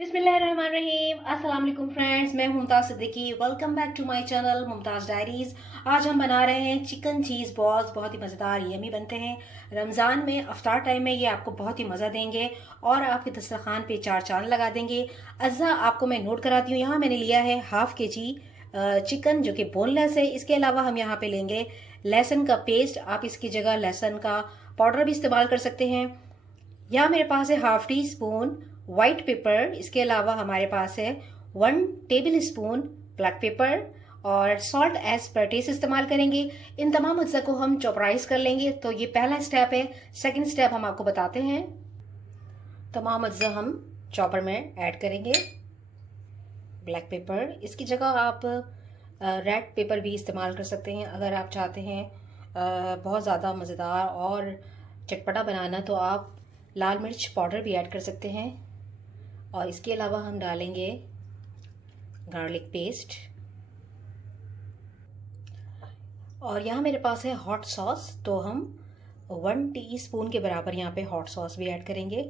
बिस्मिल्लाहिर्रहमानिर्रहीम। अस्सलाम वालेकुम फ्रेंड्स, मैं Mumtaz Siddiqui. Welcome back to my channel Mumtaz diaries. आज हम बना रहे हैं चिकन चीज़ बॉल्स। बहुत ही मज़ेदार यमी बनते हैं। रमज़ान में अफ्तार टाइम में ये आपको बहुत ही मज़ा देंगे और आपके दस्तरखान पे चार चांद लगा देंगे। अज्जा आपको मैं नोट कराती हूँ। यहाँ मैंने लिया है हाफ़ केजी चिकन जो कि बोनलेस है। इसके अलावा हम यहाँ पे लेंगे लहसुन का पेस्ट। आप इसकी जगह लहसुन का पाउडर भी इस्तेमाल कर सकते हैं। यहाँ मेरे पास है half tea spoon white paper. इसके अलावा हमारे पास है 1 टेबल स्पून ब्लैक पेपर और सॉल्ट एज पर टेस्ट इस्तेमाल करेंगे। इन तमाम अज्जा को हम चॉपराइज कर लेंगे। तो ये पहला स्टेप है। सेकंड स्टेप हम आपको बताते हैं। तमाम अज्जा हम चॉपर में ऐड करेंगे। ब्लैक पेपर, इसकी जगह आप रेड पेपर भी इस्तेमाल कर सकते हैं। अगर आप चाहते हैं बहुत ज़्यादा मज़ेदार और चटपटा बनाना तो आप लाल मिर्च पाउडर भी ऐड कर सकते हैं। और इसके अलावा हम डालेंगे गार्लिक पेस्ट। और यहाँ मेरे पास है हॉट सॉस, तो हम 1 टीस्पून के बराबर यहाँ पे हॉट सॉस भी ऐड करेंगे।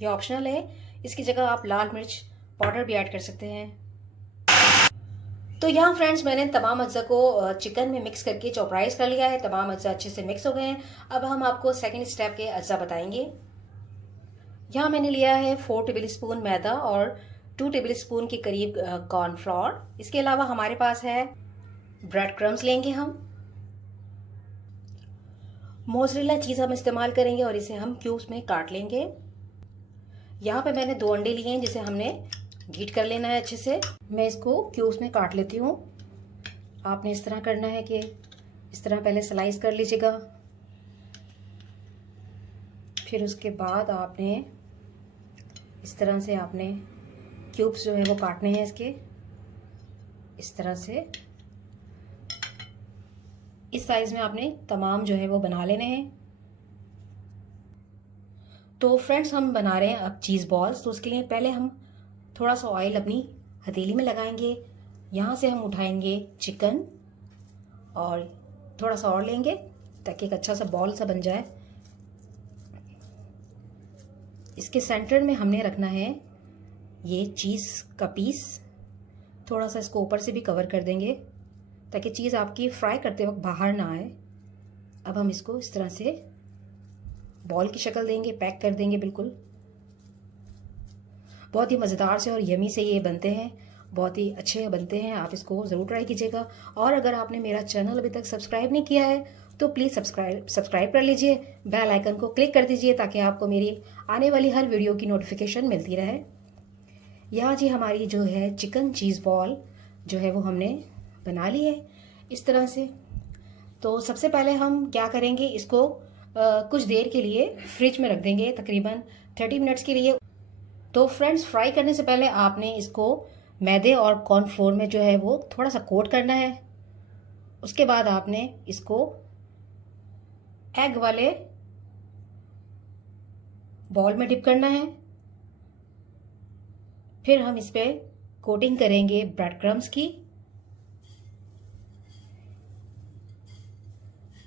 ये ऑप्शनल है, इसकी जगह आप लाल मिर्च पाउडर भी ऐड कर सकते हैं। तो यहाँ फ्रेंड्स मैंने तमाम अज्जा को चिकन में मिक्स करके चॉपराइज कर लिया है। तमाम अज्जा अच्छे से मिक्स हो गए हैं। अब हम आपको सेकंड स्टेप के अज्जा बताएंगे। यहाँ मैंने लिया है 4 टेबल स्पून मैदा और 2 टेबल स्पून के करीब कॉर्नफ्लोर। इसके अलावा हमारे पास है ब्रेड क्रम्स लेंगे हम। मोज़रेला चीज़ हम इस्तेमाल करेंगे और इसे हम क्यूब्स में काट लेंगे। यहाँ पे मैंने 2 अंडे लिए हैं जिसे हमने बीट कर लेना है अच्छे से। मैं इसको क्यूब्स में काट लेती हूँ। आपने इस तरह करना है कि इस तरह पहले स्लाइस कर लीजिएगा, फिर उसके बाद आपने इस तरह से आपने क्यूब्स जो है वो काटने हैं इसके। इस तरह से इस साइज में आपने तमाम जो है वो बना लेने हैं। तो फ्रेंड्स हम बना रहे हैं अब चीज़ बॉल्स। तो उसके लिए पहले हम थोड़ा सा ऑयल अपनी हथेली में लगाएंगे। यहाँ से हम उठाएंगे चिकन और थोड़ा सा और लेंगे ताकि एक अच्छा सा बॉल सा बन जाए। इसके सेंटर में हमने रखना है ये चीज़ का पीस। थोड़ा सा इसको ऊपर से भी कवर कर देंगे ताकि चीज़ आपकी फ्राई करते वक्त बाहर ना आए। अब हम इसको इस तरह से बॉल की शक्ल देंगे, पैक कर देंगे बिल्कुल। बहुत ही मज़ेदार से और यमी से ये बनते हैं, बहुत ही अच्छे बनते हैं। आप इसको ज़रूर ट्राई कीजिएगा। और अगर आपने मेरा चैनल अभी तक सब्सक्राइब नहीं किया है तो प्लीज़ सब्सक्राइब कर लीजिए। बेल आइकन को क्लिक कर दीजिए ताकि आपको मेरी आने वाली हर वीडियो की नोटिफिकेशन मिलती रहे। यहाँ जी हमारी जो है चिकन चीज़ बॉल जो है वो हमने बना ली है इस तरह से। तो सबसे पहले हम क्या करेंगे, इसको कुछ देर के लिए फ्रिज में रख देंगे, तकरीबन 30 मिनट्स के लिए। तो फ्रेंड्स फ्राई करने से पहले आपने इसको मैदे और कॉर्नफ्लोर में जो है वो थोड़ा सा कोट करना है। उसके बाद आपने इसको एग वाले बॉल में डिप करना है। फिर हम इस पे कोटिंग करेंगे ब्रेड क्रम्स की।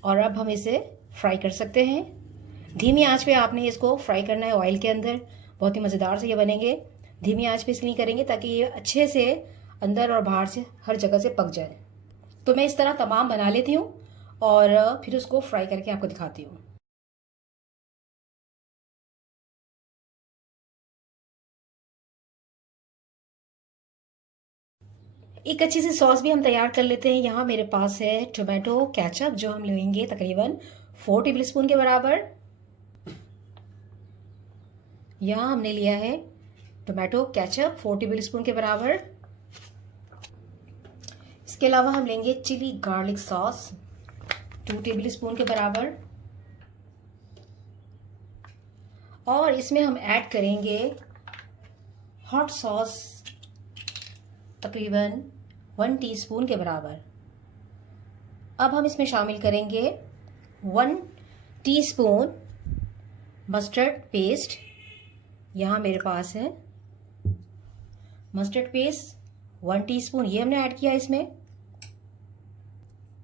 और अब हम इसे फ्राई कर सकते हैं। धीमी आंच पे आपने इसको फ्राई करना है ऑयल के अंदर। बहुत ही मज़ेदार से ये बनेंगे। धीमी आंच पे इसलिए करेंगे ताकि ये अच्छे से अंदर और बाहर से हर जगह से पक जाए। तो मैं इस तरह तमाम बना लेती हूँ और फिर उसको फ्राई करके आपको दिखाती हूँ। एक अच्छी सी सॉस भी हम तैयार कर लेते हैं। यहाँ मेरे पास है टोमेटो केचप जो हम लेंगे तकरीबन 4 टेबल स्पून के बराबर। यहाँ हमने लिया है टोमेटो केचप 4 टेबल स्पून के बराबर। इसके अलावा हम लेंगे chilli garlic sauce 2 tablespoon के बराबर। और इसमें हम ऐड करेंगे हॉट सॉस तकरीबन 1 टीस्पून के बराबर। अब हम इसमें शामिल करेंगे 1 टीस्पून मस्टर्ड पेस्ट। यहाँ मेरे पास है मस्टर्ड पेस्ट 1 टीस्पून, ये हमने ऐड किया। इसमें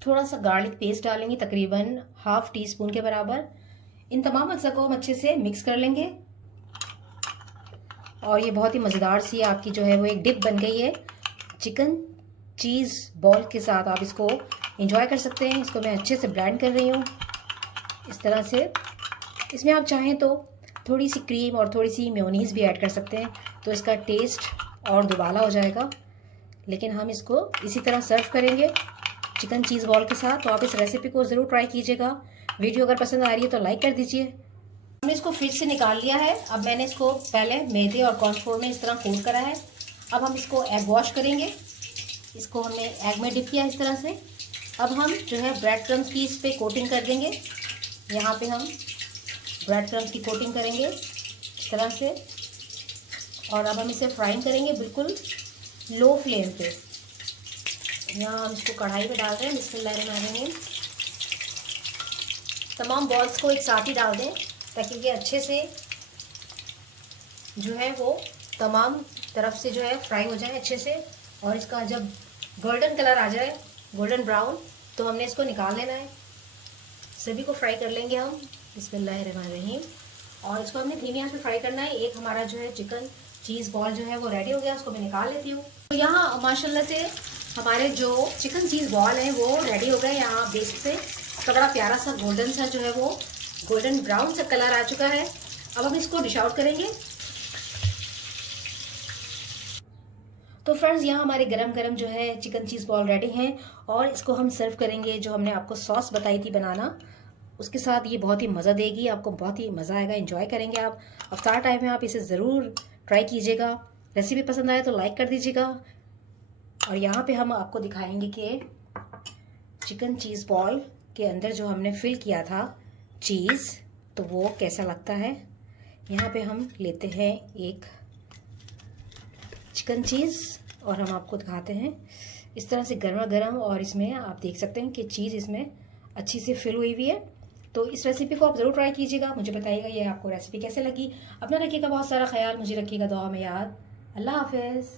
थोड़ा सा गार्लिक पेस्ट डालेंगे तकरीबन हाफ टी स्पून के बराबर। इन तमाम अज्जा को हम अच्छे से मिक्स कर लेंगे। और ये बहुत ही मज़ेदार सी आपकी जो है वो एक डिप बन गई है चिकन चीज़ बॉल के साथ। आप इसको एंजॉय कर सकते हैं। इसको मैं अच्छे से ब्लेंड कर रही हूँ इस तरह से। इसमें आप चाहें तो थोड़ी सी क्रीम और थोड़ी सी मेयोनीज़ भी ऐड कर सकते हैं, तो इसका टेस्ट और दुबाला हो जाएगा। लेकिन हम इसको इसी तरह सर्व करेंगे चिकन चीज़ बॉल के साथ। तो आप इस रेसिपी को ज़रूर ट्राई कीजिएगा। वीडियो अगर पसंद आ रही है तो लाइक कर दीजिए। हमने इसको फ्रिज से निकाल लिया है। अब मैंने इसको पहले मैदे और कॉर्नफ्लोर में इस तरह कोट करा है। अब हम इसको एग वॉश करेंगे। इसको हमने एग में डिप किया इस तरह से। अब हम जो है ब्रेड क्रम्स की इस पर कोटिंग कर देंगे। यहाँ पे हम ब्रेड क्रम्स की कोटिंग करेंगे इस तरह से। और अब हम इसे फ्राइंग करेंगे बिल्कुल लो फ्लेम पे। यहाँ हम इसको कढ़ाई में डाल रहे हैं। बिस्मिल्लाहिर्रहमानिर्रहीम। तमाम बॉल्स को एक साथ ही डाल दें ताकि ये अच्छे से जो है वो तमाम तरफ से जो है फ्राई हो जाए अच्छे से। और इसका जब गोल्डन कलर आ जाए, गोल्डन ब्राउन, तो हमने इसको निकाल लेना है। सभी को फ्राई कर लेंगे हम। बिस्मिल्लाहिर्रहमानिर्रहीम। और इसको हमने धीमी आंच पे फ्राई करना है। एक हमारा जो है चिकन चीज़ बॉल जो है वो रेडी हो गया। उसको मैं निकाल लेती हूँ। तो यहाँ माशाल्लाह से हमारे जो चिकन चीज़ बॉल है वो रेडी हो गए। यहाँ आप देख सकते हैं इसका बड़ा प्यारा सा गोल्डन सा जो है वो गोल्डन ब्राउन सा कलर आ चुका है। अब हम इसको डिश आउट करेंगे। तो फ्रेंड्स यहाँ हमारे गरम गरम जो है चिकन चीज़ बॉल रेडी हैं और इसको हम सर्व करेंगे। जो हमने आपको सॉस बताई थी बनाना, उसके साथ ये बहुत ही मज़ा देगी आपको, बहुत ही मज़ा आएगा, एंजॉय करेंगे आप। अफ्तार टाइम में आप इसे ज़रूर ट्राई कीजिएगा। रेसिपी पसंद आए तो लाइक कर दीजिएगा। और यहाँ पे हम आपको दिखाएंगे कि चिकन चीज़ बॉल के अंदर जो हमने फिल किया था चीज़, तो वो कैसा लगता है। यहाँ पे हम लेते हैं एक चिकन चीज़ और हम आपको दिखाते हैं इस तरह से गर्मा गर्म। और इसमें आप देख सकते हैं कि चीज़ इसमें अच्छी से फिल हुई हुई है। तो इस रेसिपी को आप ज़रूर ट्राई कीजिएगा। मुझे बताइएगा ये आपको रेसिपी कैसे लगी। अपना रखिएगा बहुत सारा ख्याल। मुझे रखिएगा दुआ में याद। अल्लाह हाफिज़।